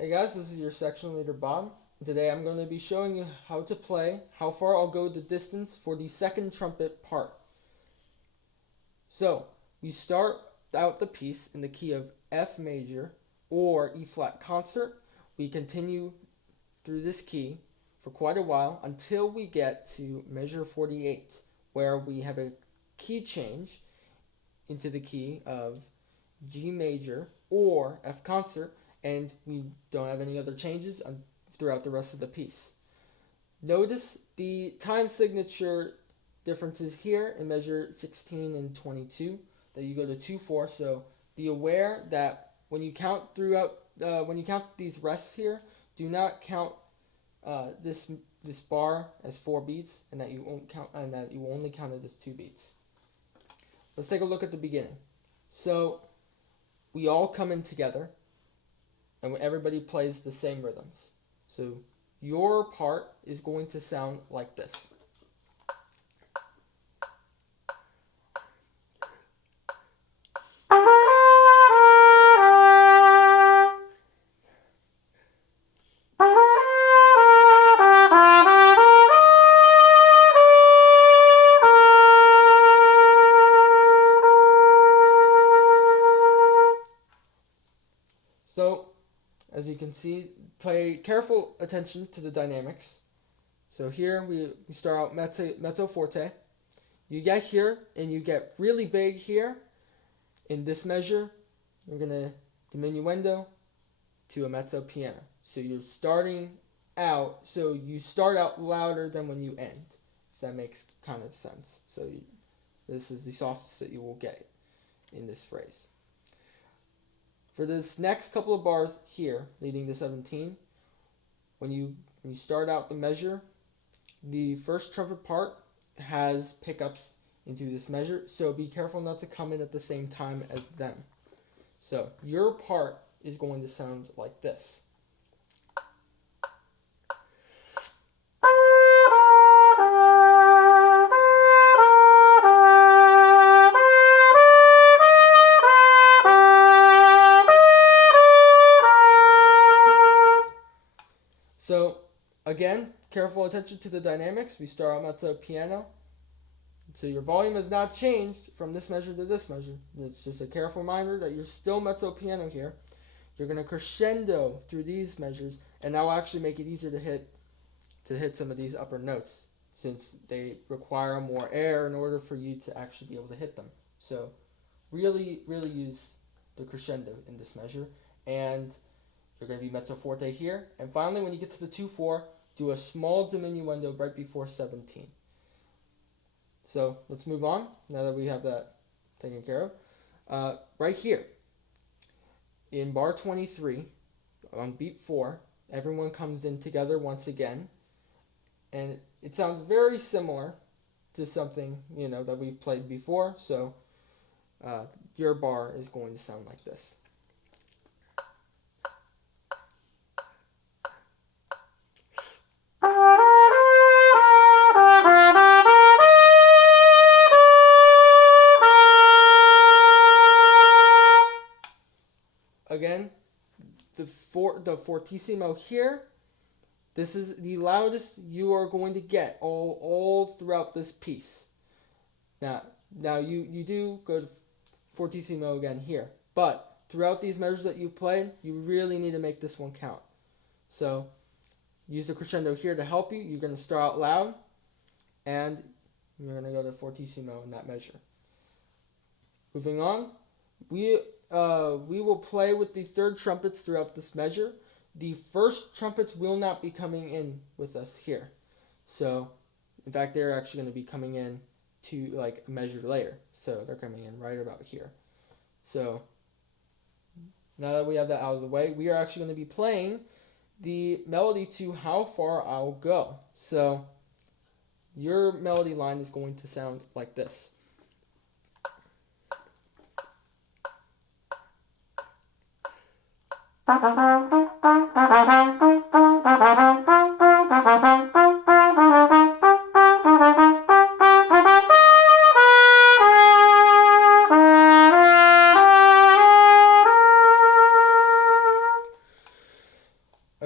Hey guys, this is your section leader Bob. Today I'm going to be showing you how to play How Far I'll Go the Distance for the second trumpet part. So, we start out the piece in the key of F major or E flat concert. We continue through this key for quite a while until we get to measure 48, where we have a key change into the key of G major or F concert, and we don't have any other changes throughout the rest of the piece. Notice the time signature differences here in measure 16 and 22 that you go to 2/4. So be aware that when you count these rests here, do not count this bar as 4 beats, and that you won't count and that you only count it as 2 beats. Let's take a look at the beginning. So we all come in together, and everybody plays the same rhythms. So your part is going to sound like this. So, as you can see, pay careful attention to the dynamics. So here we start out mezzo forte. You get here and you get really big here. In this measure, you're going to diminuendo to a mezzo piano. So you're starting out, so you start out louder than when you end, if that makes kind of sense. So this is the softest that you will get in this phrase. For this next couple of bars here, leading to 17, when you start out the measure, the first trumpet part has pickups into this measure, so be careful not to come in at the same time as them. So your part is going to sound like this. So, again, careful attention to the dynamics. We start out mezzo piano. So your volume has not changed from this measure to this measure. It's just a careful reminder that you're still mezzo piano here. You're going to crescendo through these measures, and that will actually make it easier to hit some of these upper notes, since they require more air in order for you to actually be able to hit them. So really use the crescendo in this measure, and you're going to be mezzo forte here. And finally, when you get to the 2/4, do a small diminuendo right before 17. So let's move on, now that we have that taken care of. Right here, in bar 23, on beat 4, everyone comes in together once again. And it sounds very similar to something, that we've played before. So your bar is going to sound like this. Again, the fortissimo here, this is the loudest you are going to get all throughout this piece. Now you do go to fortissimo again here, but throughout these measures that you've played, you really need to make this one count. So use the crescendo here to help you. You're going to start out loud, and you're going to go to fortissimo in that measure. Moving on, we will play with the third trumpets throughout this measure. The first trumpets will not be coming in with us here. So, in fact, they're actually going to be coming in to like a measure later. So they're coming in right about here. So now that we have that out of the way, we are actually going to be playing the melody to How Far I'll Go. So your melody line is going to sound like this.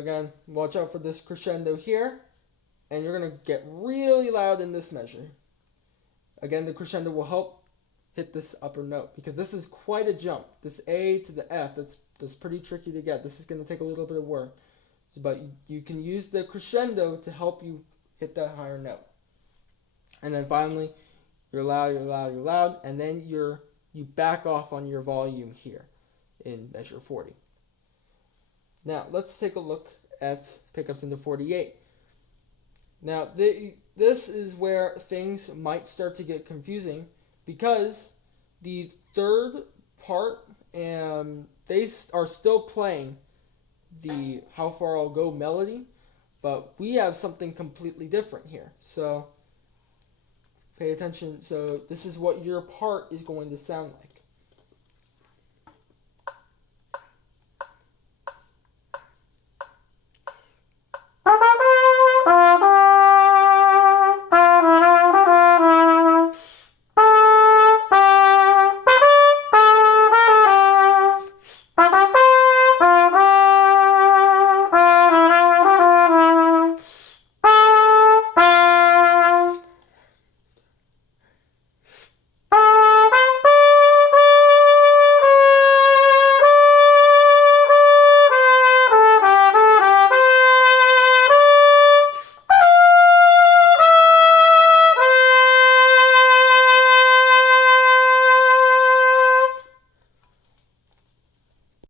again, watch out for this crescendo here, and you're going to get really loud in this measure. Again, the crescendo will help hit this upper note because this is quite a jump. This A to the F, that's pretty tricky to get. This is going to take a little bit of work. But you can use the crescendo to help you hit that higher note. And then finally, you're loud, and then you back off on your volume here in measure 40. Now, let's take a look at pickups into 48. Now, this is where things might start to get confusing because the third part, they are still playing the How Far I'll Go melody, but we have something completely different here. So, pay attention. So, this is what your part is going to sound like.